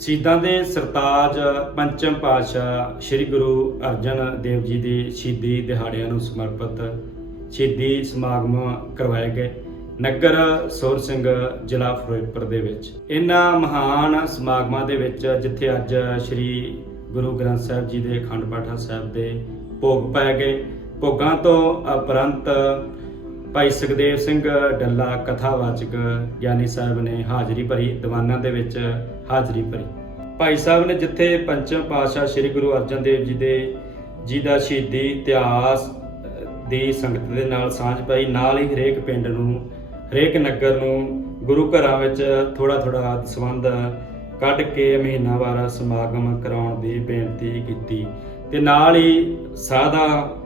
ਸ਼ਹੀਦਾਂ ਦੇ ਸਰਤਾਜ ਪੰਚਮ ਪਾਤਸ਼ਾਹ ਸ੍ਰੀ ਗੁਰੂ ਅਰਜਨ ਦੇਵ ਜੀ ਦੇ ਸ਼ਹੀਦੀ ਦਿਹਾੜਿਆਂ ਨੂੰ ਸਮਰਪਿਤ ਸ਼ਹੀਦੀ ਸਮਾਗਮ ਕਰਵਾਏ ਗਏ ਨਗਰ ਸੋਰ ਸਿੰਘ ਜ਼ਿਲ੍ਹਾ ਫਿਰੋਜ਼ਪੁਰ ਦੇ ਵਿੱਚ। ਇਹਨਾਂ ਮਹਾਨ ਸਮਾਗਮਾਂ ਦੇ ਵਿੱਚ ਜਿੱਥੇ ਅੱਜ ਸ੍ਰੀ ਗੁਰੂ ਗ੍ਰੰਥ ਸਾਹਿਬ ਜੀ ਦੇ ਅਖੰਡ ਪਾਠਾ ਸਾਹਿਬ ਦੇ ਭੋਗ ਪਾਏ ਗਏ। ਭੋਗਾਂ ਤੋਂ ਉਪਰੰਤ ਭਾਈ ਸੁਖਦੇਵ ਸਿੰਘ ਡੱਲਾ ਕਥਾਵਾਚਕ ਗਿਆਨੀ ਸਾਹਿਬ ਨੇ ਹਾਜ਼ਰੀ ਭਰੀ, ਦੀਵਾਨਾਂ ਦੇ ਵਿੱਚ ਹਾਜ਼ਰੀ ਭਰੀ। ਭਾਈ ਸਾਹਿਬ ਨੇ ਜਿੱਥੇ ਪੰਚਮ ਪਾਤਸ਼ਾਹ ਸ੍ਰੀ ਗੁਰੂ ਅਰਜਨ ਦੇਵ ਜੀ ਦੇ, ਜੀ ਦਾ ਸ਼ਹੀਦੀ ਇਤਿਹਾਸ ਦੀ ਸੰਗਤ ਦੇ ਨਾਲ ਸਾਂਝ ਪਾਈ, ਨਾਲ ਹੀ ਹਰੇਕ ਪਿੰਡ ਨੂੰ, ਹਰੇਕ ਨਗਰ ਨੂੰ, ਗੁਰੂ ਘਰਾਂ ਵਿੱਚ ਥੋੜਾ ਥੋੜਾ ਸੰਬੰਧ ਕੱਢ ਕੇ ਮਹੀਨਾਵਾਰ ਸਮਾਗਮ ਕਰਾਉਣ ਦੀ ਬੇਨਤੀ ਕੀਤੀ। ਤੇ ਨਾਲ ਹੀ ਸਾਦਾ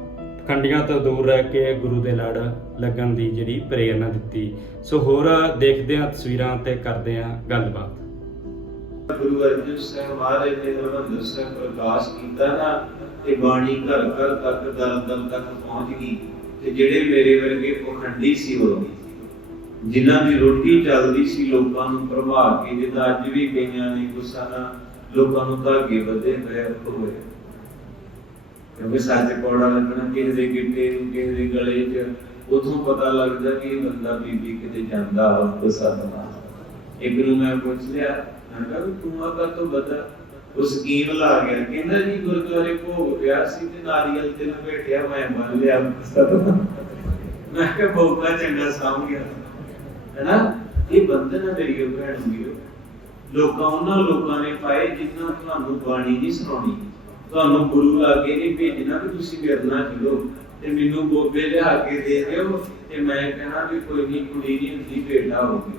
ਖੰਡੀਆਂ ਤੋਂ ਦੂਰ ਰਹਿ ਕੇ ਗੁਰੂ ਦੇ ਲੜ ਲੱਗਣ ਦੀ ਜਿਹੜੀ ਪ੍ਰੇਰਣਾ ਦਿੱਤੀ। ਸੋ ਹੋਰ ਦੇਖਦੇ ਹਾਂ, ਤਸਵੀਰਾਂ ਤੇ ਕਰਦੇ ਹਾਂ ਗੱਲਬਾਤ। ਗੁਰੂ ਅਰਜਨ ਸਾਹਿਬ ਮਹਾਰਾਜ ਨੇ ਹਰਿਮੰਦਰ ਸਾਹਿਬ ਪ੍ਰਕਾਸ਼ ਕੀਤਾ ਨਾ, ਤੇ ਬਾਣੀ ਘਰ ਘਰ ਤੱਕ ਦਲ ਦਲ ਤੱਕ ਪਹੁੰਚ ਗਈ। ਤੇ ਜਿਹੜੇ ਮੇਰੇ ਵਰਗੇ ਪਖੰਡੀ ਸੀ ਉਹ, ਜਿਨ੍ਹਾਂ ਦੀ ਰੋਟੀ ਚੱਲਦੀ ਸੀ, ਲੋਕਾਂ ਨੂੰ ਪ੍ਰਭਾਵ ਕੇ ਜਿੱਦਾਂ ਅੱਜ ਵੀ ਕਈਆਂ ਨੇ ਗੁੱਸਾ ਨਾਲ ਲੋਕਾਂ ਨੂੰ ਧਾਗੇ ਵਧੇ ਹੋਏ ਹੋਏ। ਕਿਉਂਕਿ ਸੱਚ ਕੋੜਾ ਲੱਗਣਾ ਕਿਸੇ ਦੇ ਗਿੱਟੇ ਨੂੰ ਕਿਸੇ ਦੇ ਗਲੇ 'ਚ। ਉਥੋਂ ਪਤਾ ਲੱਗਦਾ ਕਿ ਇਹ ਬੰਦਾ ਬੀਬੀ ਕਿਤੇ ਜਾਂਦਾ ਉਹ ਸਤਨਾ ਇੱਕ ਨੂੰ ਮੈਂ ਪੁੱਛ ਲਿਆ, ਮੈਂ ਕਿਹਾ ਤੂੰ ਆਗਾ ਤੋਂ ਬਤਾ ਉਹ ਸਕੀਮ ਲਾ ਗਿਆ। ਕਹਿੰਦਾ ਜੀ ਗੁਰਦੁਆਰੇ ਭੋਗ ਪਿਆ ਸੀ ਤੇ ਨਾਰੀਅਲ ਤੇ ਲਪੇਟਿਆ ਮੈਂ ਮੰਨ ਲਿਆ। ਸਤਿਨਾਮ। ਮੈਂ ਕਿਹਾ ਬੋਕਾ ਚੰਗਾ ਸਾਂਭ ਗਿਆ। ਹੈਨਾ? ਇਹ ਬੰਧਨ ਹੈ ਮੇਰੀ ਭੈਣ ਵੀਰੋ। ਲੋਕਾਂ ਉਹਨਾਂ ਲੋਕਾਂ ਨੇ ਪਾਏ ਜਿਨ੍ਹਾਂ ਤੁਹਾਨੂੰ ਬਾਣੀ ਨਹੀਂ ਸੁਣਾਉਣੀ। ਤੁਹਾਨੂੰ ਗੁਰੂ ਲਾਗੇ ਨਹੀਂ ਭੇਜਣਾ ਕਿ ਤੁਸੀਂ ਮੇਰੇ ਨਾਲ ਤੇ ਮੈਨੂੰ ਗੋਬੇ ਲਿਆ ਕੇ ਦੇ ਦਿਓ ਤੇ ਮੈਂ ਕਹਾਂ ਵੀ ਕੋਈ ਨਹੀਂ, ਕੁੜੀ ਨਹੀਂ ਹੁੰਦੀ ਬੇਟਾ ਹੋਊਗੀ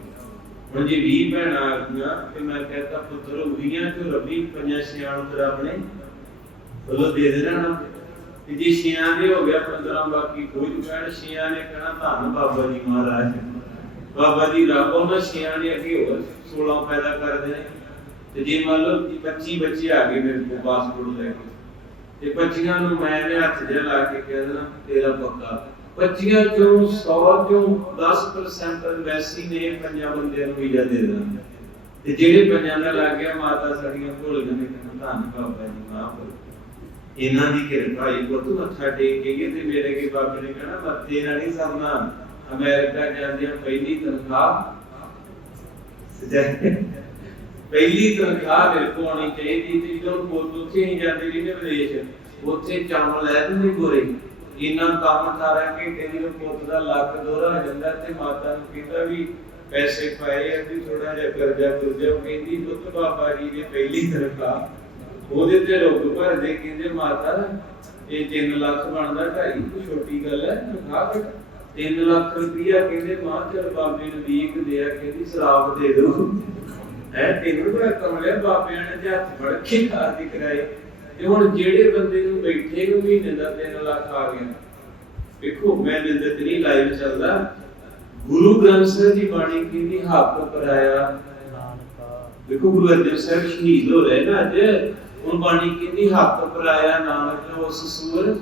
ਹੁਣ ਜੇ 20 ਭੈਣਾਂ ਆ ਗਈਆਂ, ਤੇ ਮੈਂ ਕਹਤਾ ਪੁੱਤਰ 20 ਚੋਂ ਰੱਬੀ ਪੰਜਾਂ ਛਿਆਂ ਨੂੰ ਆਪਣੇ। ਬੋਲੋ, ਦੇ ਦੇਣਾ ਨਾ ਤੇ ਜੇ ਛਿਆਂ ਦੇ ਹੋ ਗਿਆ 15 ਬਾਕੀ ਕੋਈ ਭੈਣ। ਛਿਆਂ ਨੇ ਕਹਣਾ, ਧੰਨ ਬਾਬਾ ਜੀ ਮਹਾਰਾਜ। ਬਾਬਾ ਜੀ ਰੱਬ ਉਹਨਾਂ ਛਿਆਂ ਨੇ ਅੱਗੇ ਹੋਰ 16 ਪੈਦਾ ਕਰ ਦੇਣੇ। ਤੇ ਜੇ ਮੰਨ ਲਓ ਕਿ 25 ਬੱਚੇ ਆ ਗਏ ਮੇਰੇ ਕੋਲ ਪਾਸਪੋਰਟ ਲੈ ਕੇ, ਤੇ 25 ਨੂੰ ਮੈਂ ਨੇ ਹੱਥ ਜਿਹਾ ਲਾ ਕੇ ਕਹਿ ਦੇਣਾ, ਤੇਰਾ ਪੱਕਾ। 25 ਚੋਂ 100 ਚੋਂ 10% ਐਮਬੈਸੀ ਨੇ, ਪੰਜਾਂ ਬੰਦਿਆਂ ਨੂੰ ਵੀਜ਼ਾ ਦੇ ਦੇਣਾ। ਤੇ ਜਿਹੜੇ ਪੰਜਾਂ ਦਾ ਲੱਗ ਗਿਆ, ਮਾਤਾ ਸਾਡੀਆਂ ਭੁੱਲ ਗਏ ਨੇ ਧੰਨ ਬਾਬਾ ਜੀ ਮਾਫ ਇਹਨਾਂ ਦੀ ਕਿਰਪਾ ਹੀ ਪੁੱਤ ਮੱਥਾ ਟੇਕ ਕੇ ਤੇ ਮੇਰੇ ਕੇ ਬਾਬੇ ਨੇ ਕਹਿਣਾ ਮੱਥੇ ਨਾਲ ਨਹੀਂ ਸਰਨਾ। ਅਮਰੀਕਾ ਜਾਂਦਿਆਂ ਪਹਿਲੀ ਤਨਖਾਹ ਸਜਾ- ਪਹਿਲੀ ਤਨਖਾਹ ਮੇਰੇ ਕੋਲ ਆਉਣੀ ਚਾਹੀਦੀ ਤੇ ਜਦੋਂ ਪੁੱਤ ਉੱਥੇ ਹੀ ਜਾਂਦੇ ਨੇ ਵਿਦੇਸ਼, ਉੱਥੇ ਚੰਮ ਲੈ ਦਿੰਦੇ ਗੋਰੇ। ਇਹਨਾਂ ਕੰਮ ਕਰਾਂਗੇ ਤੇਰੀ ਪੁੱਤ ਦਾ ਲੱਖ ਦੋਰਾ ਜਾਂਦਾ ਤੇ ਮਾਤਾ ਨੂੰ ਕਹਿੰਦਾ ਵੀ ਪੈਸੇ ਪਾਏ ਆ ਵੀ ਥੋੜਾ ਜਿਹਾ ਕਰਜ਼ਾ ਕੁਰਜ਼ਾ। ਕਹਿੰਦੀ, ਪੁੱਤ ਬਾਬਾ ਜੀ ਨੇ ਪਹਿਲੀ ਤਨਖਾਹ, ਉਹਦੇ ਤੇ ਰੋਕ ਭਰਦੇ ਕਹਿੰਦੇ, ਮਾਤਾ, ਇਹ 3 ਲੱਖ ਬਣਦਾ, ਢਾਈ ਛੋਟੀ ਗੱਲ ਹੈ, ਤਨਖਾਹ ਬੇਟਾ 3 ਲੱਖ ਰੁਪਈਆ। ਕਹਿੰਦੇ, ਮਾਂ, ਚਲ ਬਾਬੇ ਨੂੰ ਵੀਕ ਦਿਆ, ਕਹਿੰਦੀ ਸ਼ਰਾਬ ਦੇ ਦੋ ਹੈ ਤੈਨੂੰ ਬੜਾ ਕਮਲਿਆ ਬਾਬਿਆਂ ਨੇ ਤੇ ਹੱਥ ਫੜ ਕੇ ਖਾਤੀ ਕਰਾਈ ਤੇ ਹੁਣ ਜਿਹੜੇ ਬੰਦੇ ਨੂੰ ਬੈਠੇ ਨੂੰ ਵੀ ਦਾ 3 ਲੱਖ ਆ ਗਿਆ ਵੇਖੋ ਮੈਂ ਨਿੰਦਰ ਤੇ ਨਹੀਂ ਲਾਈਵ ਚੱਲਦਾ। ਗੁਰੂ ਗ੍ਰੰਥ ਸਾਹਿਬ ਦੀ ਬਾਣੀ ਕਹਿੰਦੀ ਹੱਕ ਪਰਾਇਆ। ਦੇਖੋ ਗੁਰੂ ਅਰਜਨ ਸਾਹਿਬ ਸ਼ਹੀਦ ਹੋ ਰਹੇ ਨਾ ਅੱਜ। ਹੁਣ ਬਾਣੀ ਕਹਿੰਦੀ ਹੱਕ ਪਰਾਇਆ ਨਾਨਕ ਉਸ ਸੂਰ।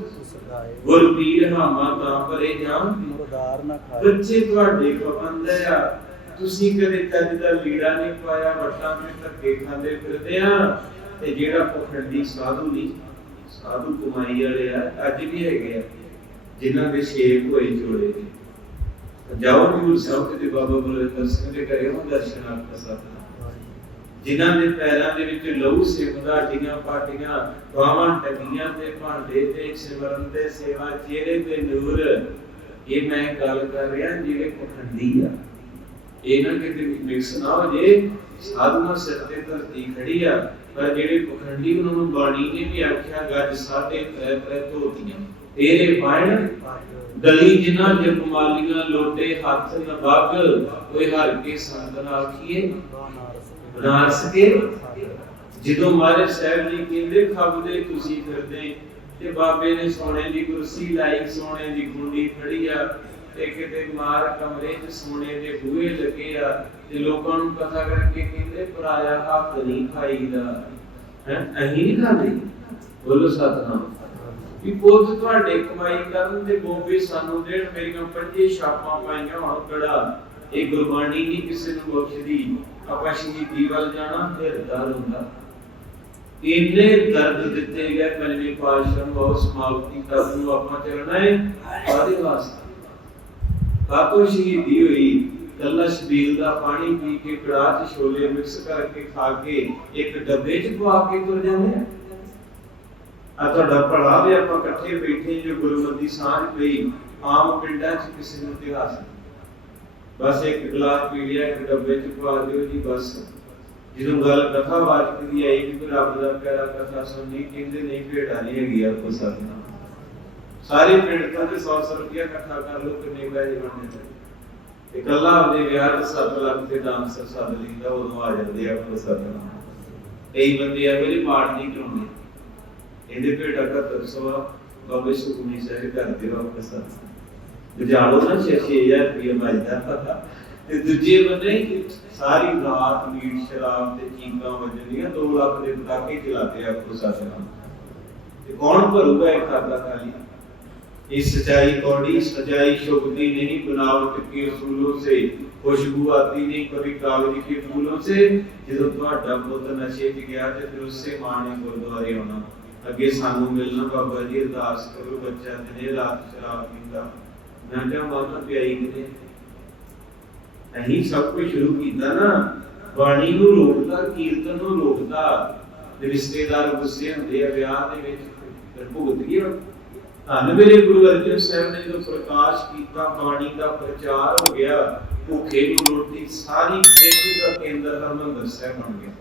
ਗੁਰ ਪੀਰ ਹਾਮਾ ਤਾਂ ਪਰੇ ਜਾਨ ਮੁਰਦਾਰ ਨਾ ਖਾਏ। ਬੱਚੇ ਤੁਹਾਡੇ ਪਾਬੰਦ ਆ। ਤੁਸੀਂ ਕਦੇ ਚੱਜ ਦਾ ਲੀੜਾ ਨਹੀਂ ਪਾਇਆ, ਵਟਾਂ ਵਿੱਚ ਧੱਕੇ ਖਾਂਦੇ ਫਿਰਦੇ ਆ, ਤੇ ਜਿਹੜਾ ਪਖੰਡੀ ਸਾਧੂ ਨਹੀਂ, ਸਾਧੂ ਕਮਾਈ ਵਾਲੇ ਆ, ਅੱਜ ਵੀ ਹੈਗੇ ਆ, ਜਿਨ੍ਹਾਂ ਦੇ ਸ਼ੇਪ ਹੋਏ ਜੋੜੇ ਨੇ। ਜਾਓ ਗੁਰੂ ਸਾਹਿਬ ਦੇ ਬਾਬਾ ਬਲਵਿੰਦਰ ਸਿੰਘ ਦੇ ਘਰੇ ਉਹ ਦਰਸ਼ਨ ਆਪਣਾ ਜਿਨ੍ਹਾਂ ਦੇ ਪੈਰਾਂ ਦੇ ਵਿੱਚ ਲਹੂ ਸਿਮਦਾ ਡੀਆਂ ਪਾਟੀਆਂ, ਬਾਹਾਂ ਟਕੀਆਂ ਤੇ ਭਾਂਡੇ ਤੇ ਸਿਮਰਨ ਦੇ ਸੇਵਾ ਚਿਹਰੇ ਤੇ ਨੂਰ, ਇਹ ਮੈਂ ਗੱਲ ਕਰ ਰਿਹਾ ਜਿਹੜੇ ਪਖੰਡੀ ਆ। ਇਹ ਨਾ ਕਿਤੇ ਮਿਕਸ ਨਾ ਹੋ ਜੇ ਸਾਧਨਾ ਸਿਰ ਤੇ ਧਰਤੀ ਖੜੀ ਆ, ਪਰ ਜਿਹੜੇ ਪਖੰਡੀ ਉਹਨਾਂ ਨੂੰ ਬਾਣੀ ਨੇ ਵੀ ਆਖਿਆ, ਗੱਜ ਸਾਡੇ ਤੈ ਤੈ ਧੋਤੀਆਂ। ਤੇਰੇ ਬਾਣ ਗਲੀ ਜਿਨ੍ਹਾਂ ਜਪਮਾਲੀਆਂ ਲੋਟੇ ਹੱਥ ਨਬਗ ਕੋਈ ਹਰ ਕੇ ਸੰਤ ਆਖੀਏ। ਬਨਾਰਸ ਕੇ, ਜਦੋਂ ਮਹਾਰਾਜ ਸਾਹਿਬ ਜੀ ਕਹਿੰਦੇ ਖਬਦੇ ਤੁਸੀਂ ਫਿਰਦੇ, ਤੇ ਬਾਬੇ ਨੇ ਸੋਨੇ ਦੀ ਕੁਰਸੀ ਲਾਈ, ਸੋਨੇ ਦੀ ਗੁੰਡੀ ਖੜੀ ਆ। ਤੇ ਕਿਤੇ ਮਾਰ ਕਮਰੇ 'ਚ ਸੋਨੇ ਦੇ ਬੂਹੇ ਲੱਗੇ ਆ ਤੇ ਲੋਕਾਂ ਨੂੰ ਕਥਾ ਕਰਕੇ ਕਹਿੰਦੇ ਪਰਾਇਆ ਹੱਥ ਨਹੀਂ ਖਾਈਦਾ। ਹੈ? ਅਹੀਂ ਨਹੀਂ ਖਾਂਦੇ? ਬੋਲੋ ਸਤਨਾਮ। ਵੀ ਪੁੱਤ ਤੁਹਾਡੇ ਕਮਾਈ ਕਰਨ ਦੇ ਗੋਬੇ ਸਾਨੂੰ ਦੇਣ ਮੇਰੀਆਂ ਪੰਜੇ ਛਾਪਾਂ ਪਾਈਆਂ ਹੁਣ ਕੜਾ ਇਹ ਗੁਰਬਾਣੀ ਨਹੀਂ ਕਿਸੇ ਨੂੰ ਬਖਸ਼ਦੀ। ਆਪਾਂ ਸ਼ਹੀਦੀ ਵੱਲ ਜਾਣਾ, ਫਿਰ ਦਰ ਹੁੰਦਾ। ਇੰਨੇ ਦਰਦ ਦਿੱਤੇ ਗਏ, ਪੰਜਵੇਂ ਪਾਤਸ਼ਾਹ ਨੂੰ, ਬਹੁਤ ਸਮਾਪਤੀ ਤੱਕ ਨੂੰ ਆਪਾਂ ਚੱਲਣਾ ਹੈ। ਕਾਹਦੇ ਵਾਸਤੇ? ਕਾਤੋਂ ਸ਼ਹੀਦੀ ਹੋਈ ਕੱਲਾ ਸ਼ਬੀਲ ਦਾ ਪਾਣੀ ਪੀ ਕੇ ਕੜਾਹ ਚ ਛੋਲੇ ਮਿਕਸ ਕਰਕੇ ਖਾ ਕੇ ਇੱਕ ਡੱਬੇ ਚ ਪਵਾ ਕੇ ਤੁਰ ਜਾਂਦੇ ਆ। ਆ ਤੁਹਾਡਾ ਭਲਾ ਵੀ ਆਪਾਂ ਇਕੱਠੇ ਬੈਠੇ ਜੋ ਗੁਰਮਤਿ ਸਾਂਝ ਪਈ, ਆਮ ਪਿੰਡਾਂ 'ਚ ਕਿਸੇ ਨੂੰ ਇਤਿਹਾਸ ਬਸ ਇੱਕ ਗਲਾਸ ਪੀ ਲਿਆ, ਇੱਕ ਡੱਬੇ 'ਚ ਪਾ ਦਿਓ ਜੀ, ਬਸ। ਜਦੋਂ ਗੱਲ ਕਥਾ ਵਾਚਕ ਦੀ ਆਈ ਕਿ ਰੱਬ ਦਾ ਪਿਆਰਾ ਕਥਾ ਸੁਣਨੀ, ਕਹਿੰਦੇ ਨਹੀਂ ਭੇਟਾ ਨਹੀਂ ਹੈਗੀ ਆਪਕੋ ਸਤਨਾ ਸਾਰੇ ਪਿੰਡ ਤੋਂ ਤੇ 100 100 ਰੁਪਇਆ ਇਕੱਠਾ ਕਰ ਲਓ ਕਿੰਨੇ ਪੈਸੇ ਬਣਨੇ ਨੇ ਤੇ ਕੱਲਾ ਆਪਣੇ ਵਿਆਹ ਤੇ 7 ਲੱਖ ਤੇ ਦਾਨ ਸਰ ਸੱਦ ਲੈਂਦਾ ਉਦੋਂ ਆ ਜਾਂਦੇ ਆ ਆਪਕੋ ਸਤਨਾ ਕਈ ਬੰਦੇ ਆ ਮੇਰੇ ਮਾਰ ਨਹੀਂ ਕਰਾਉਂਦੇ ਇਹਦੇ ਭੇਟਾ ਕਰ ਤਰਸਵਾ ਬਾਬੇ ਸੁਖਮਨੀ ਸਾਹਿਬ ਕਰਦੇ ਹੋ ਆਪਕੋ ਸਤਨਾ ਬਜਾਲੋ ਨਾ 6000 ਰੁਪਏ ਬਚਦਾ ਤੇ ਦੂਜੇ ਬੰਦੇ ਸਾਰੀ ਰਾਤ ਮੀਟ ਸ਼ਰਾਬ ਤੇ ਚੀਕਾਂ ਵੱਜਣੀਆਂ 2 ਲੱਖ ਦੇ ਪਟਾਕੇ ਚਲਾਤੇ ਆਪਕੋ ਸਤਨਾ ਤੇ ਕੌਣ ਭਰੂਗਾ ਇਹ ਖਾਤਾ ਖਾਲੀ इस सच्चाई कौड़ी सच्चाई शोभती नहीं बनावट के फूलों से खुशबू आती नहीं कभी कागज के फूलों से ਜਦੋਂ ਤੁਹਾਡਾ ਪੁੱਤ ਨਸ਼ੇ 'ਚ ਗਿਆ ਤੇ ਫਿਰ ਉਸੇ ਮਾਂ ਨੇ ਗੁਰਦੁਆਰੇ ਆਉਣਾ ਅੱਗੇ ਸਾਨੂੰ ਮਿਲਣਾ ਬਾਬਾ ਜੀ ਅਰਦਾਸ ਕਰੋ ਬੱਚਾ ਦਿਨੇ ਰਾਤ ਸ਼ਰਾਬ ਪੀਂਦਾ ਮੈਂ ਕਿਹਾ ਮਾਤਾ ਪਿਆਈ ਕਿਤੇ ਅਸੀਂ ਸਭ ਕੁਝ ਸ਼ੁਰੂ ਕੀਤਾ ਨਾ ਬਾਣੀ ਨੂੰ ਰੋਕਦਾ ਕੀਰਤਨ ਨੂੰ ਰੋਕਦਾ ਤੇ ਰਿਸ਼ਤੇਦਾਰ ਗੁੱਸੇ ਹੁੰਦੇ ਆ ਵਿਆਹ ਦੇ ਵਿੱਚ ਫਿਰ ਭੁਗਤ ਗਏ ਧੰਨ ਮੇਰੇ ਗੁਰੂ ਅਰਜਨ ਸਾਹਿਬ ਨੇ ਜਦੋਂ ਪ੍ਰਕਾਸ਼ ਕੀਤਾ, ਬਾਣੀ ਦਾ ਪ੍ਰਚਾਰ ਹੋ ਗਿਆ, ਭੁੱਖੇ ਨੂੰ ਰੋਟੀ ਸਾਰੀ ਖੇਤੀ ਦਾ ਕੇਂਦਰ ਹਰਮੰਦਰ ਸਾਹਿਬ ਬਣ ਗਿਆ।